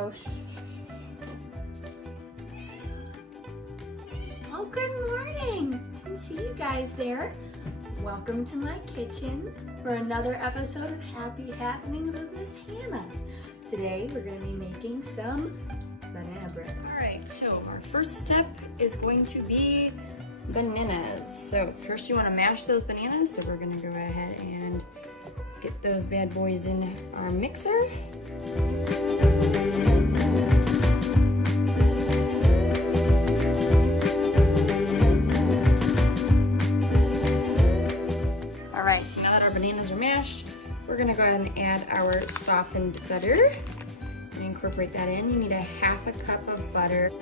go. Oh, good morning. I can see you guys there. Welcome to my kitchen for another episode of Happy Happenings with Miss Hannah. Today we're going to be making some banana bread. Alright, so our first step is going to be bananas. So first you want to mash those bananas, so we're going to go ahead and get those bad boys in our mixer. Alright, so now that our bananas are mashed, we're going to go ahead and add our softened butter and incorporate that in. You need a half a cup of butter.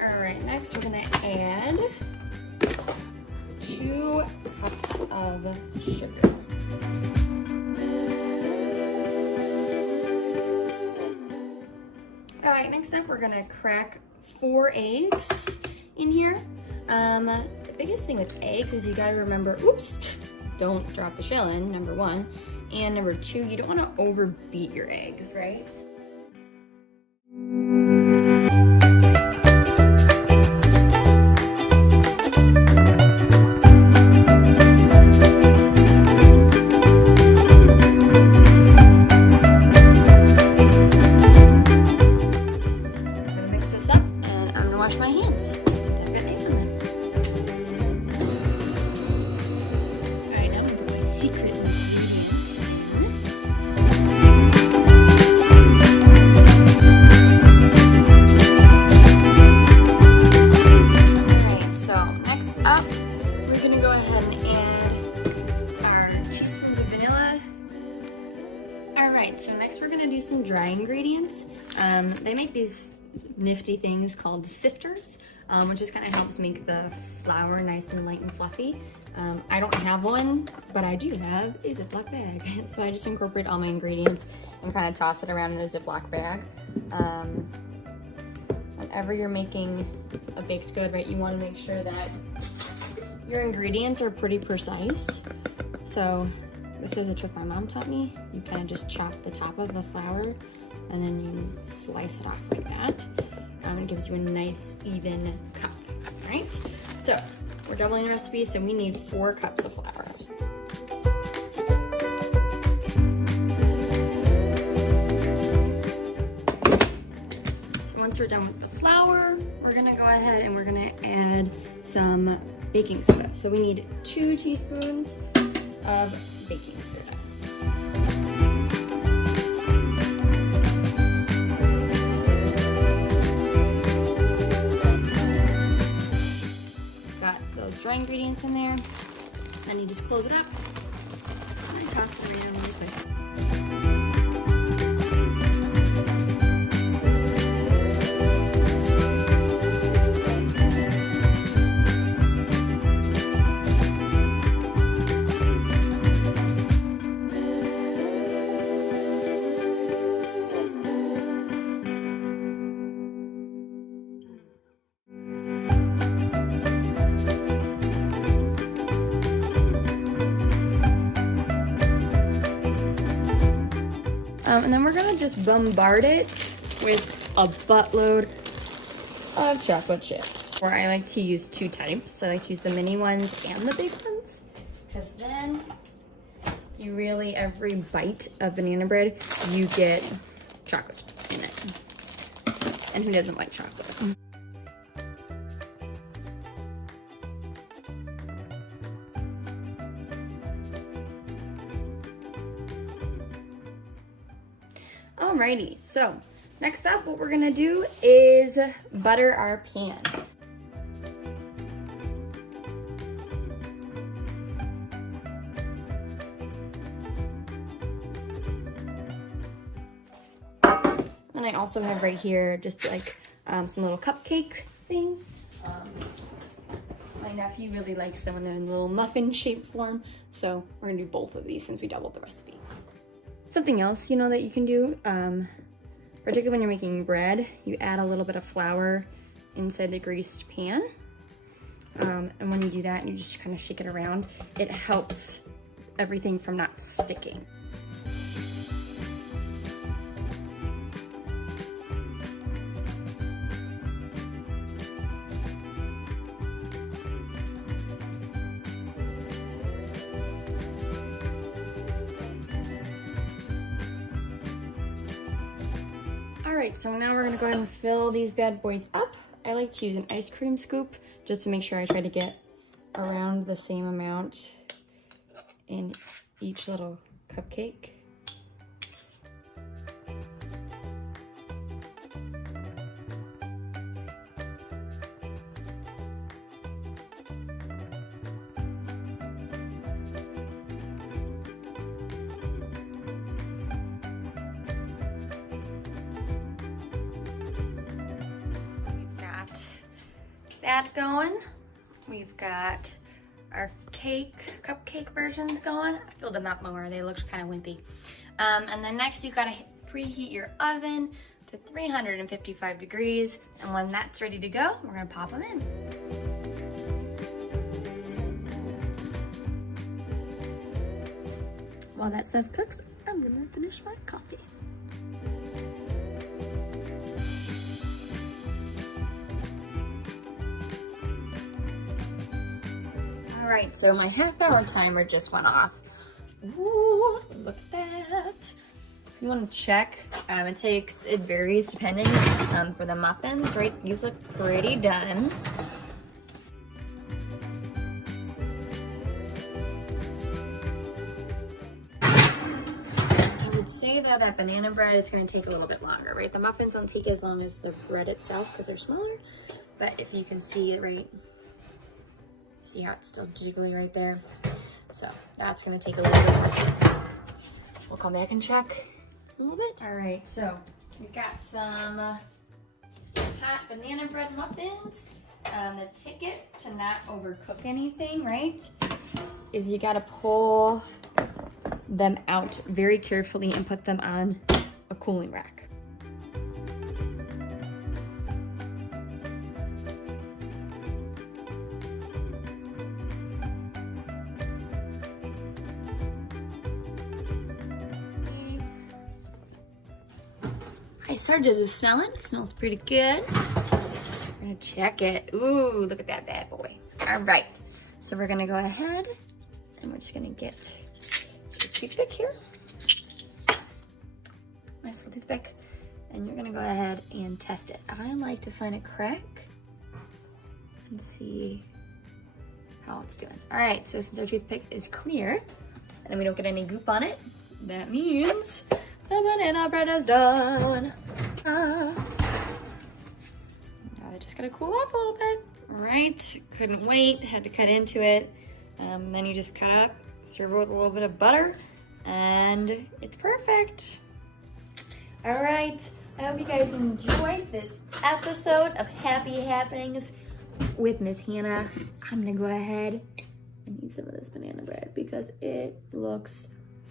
Alright, next we're going to add 2 cups of sugar. Alright, next up we're gonna crack 4 eggs in here. The biggest thing with eggs is you gotta remember, oops, don't drop the shell in, number 1. And number 2, you don't wanna overbeat your eggs, right? Wash my hands. I've got eggs in them. Alright, now I'm gonna put my secret ingredients in. Alright, so next up, we're gonna go ahead and add our 2 teaspoons of vanilla. Alright, so next we're gonna do some dry ingredients. They make these nifty things called sifters, which just kind of helps make the flour nice and light and fluffy. I don't have one, but I do have a Ziploc bag. So I just incorporate all my ingredients and kind of toss it around in a Ziploc bag. Whenever you're making a baked good, right, you want to make sure that your ingredients are pretty precise. So this is a trick my mom taught me. You kind of just chop the top of the flour and then you slice it off like that. It gives you a nice even cup, right? So we're doubling the recipe, so we need 4 cups of flour. So once we're done with the flour, we're gonna go ahead and we're gonna add some baking soda. So we need 2 teaspoons of baking soda. Dry ingredients in there, then you just close it up and I toss it around really quick. And then we're gonna just bombard it with a buttload of chocolate chips. Or I like to use 2 types. I like to use the mini ones and the big ones, because then you really, every bite of banana bread, you get chocolate in it. And who doesn't like chocolate? Alrighty, so next up what we're gonna do is butter our pan. And I also have right here just like some little cupcake things. My nephew really likes them when they're in little muffin shape form, so we're gonna do both of these since we doubled the recipe. Something else, you know, that you can do particularly when you're making bread, you add a little bit of flour inside the greased pan. And when you do that, you just kind of shake it around. It helps everything from not sticking. All right, so now we're gonna go ahead and fill these bad boys up. I like to use an ice cream scoop just to make sure I try to get around the same amount in each little cupcake. That going. We've got our cupcake versions going. I filled them up more, they looked kind of wimpy. And then next you gotta preheat your oven to 355 degrees. And when that's ready to go, we're gonna pop them in. While that stuff cooks, I'm gonna finish my coffee. All right, so my half-hour timer just went off. Ooh, look at that. If you want to check, it varies depending for the muffins, right? These look pretty done. I would say though that banana bread, it's gonna take a little bit longer, right? The muffins don't take as long as the bread itself because they're smaller, but if you can see it, right? See how it's still jiggly right there? So that's gonna take a little bit. We'll come back and check a little bit. All right, so we've got some hot banana bread muffins. The ticket to not overcook anything, right, is you gotta pull them out very carefully and put them on a cooling rack. I started to smell it. It smells pretty good. We're gonna check it. Ooh, look at that bad boy. All right, so we're gonna go ahead and we're just gonna get a toothpick here. Nice little toothpick. And you're gonna go ahead and test it. I like to find a crack and see how it's doing. All right, so since our toothpick is clear and we don't get any goop on it, that means the banana bread is done. Now I just gotta cool off a little bit. All right, couldn't wait, had to cut into it. Then you just cut up, serve it with a little bit of butter, and it's perfect. All right, I hope you guys enjoyed this episode of Happy Happenings with Miss Hannah. I'm gonna go ahead and eat some of this banana bread because it looks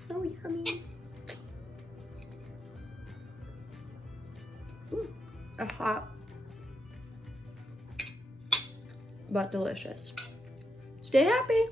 so yummy. It's hot, but delicious. Stay happy.